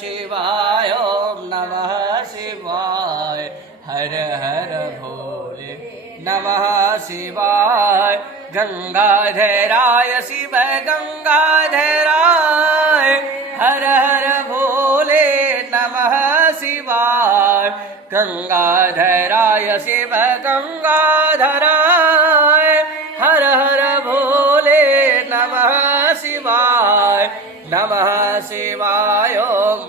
शिवाय ओम नमः शिवाय हर हर भोले नमः शिवाय गंगाधराय शिव गंगाधराय हर हर भोले नमः शिवाय गंगाधराय शिव गंगाधराय हर हर भोले नमः शिवाय ओम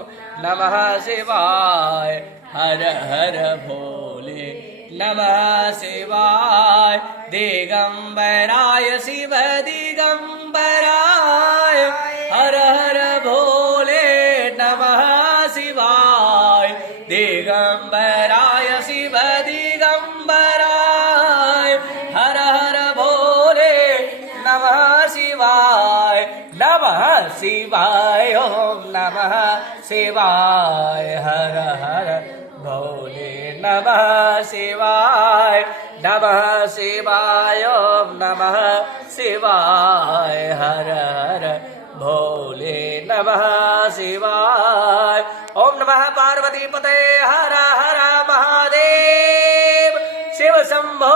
नमः शिवाय हर हर भोले नमः शिवाय दिगंबराय शिव दिगंबराय हर हर भोले नमः शिवाय दिगंबराय शिव दिगंबराय हर हर भोले नमः शिवाय ओम नमः शिवाय हर हर भोले नमः शिवाय ओम नमः शिवाय हर हर भोले नमः शिवाय ओम नमः पार्वती पते हर हर महादेव शिव शंभो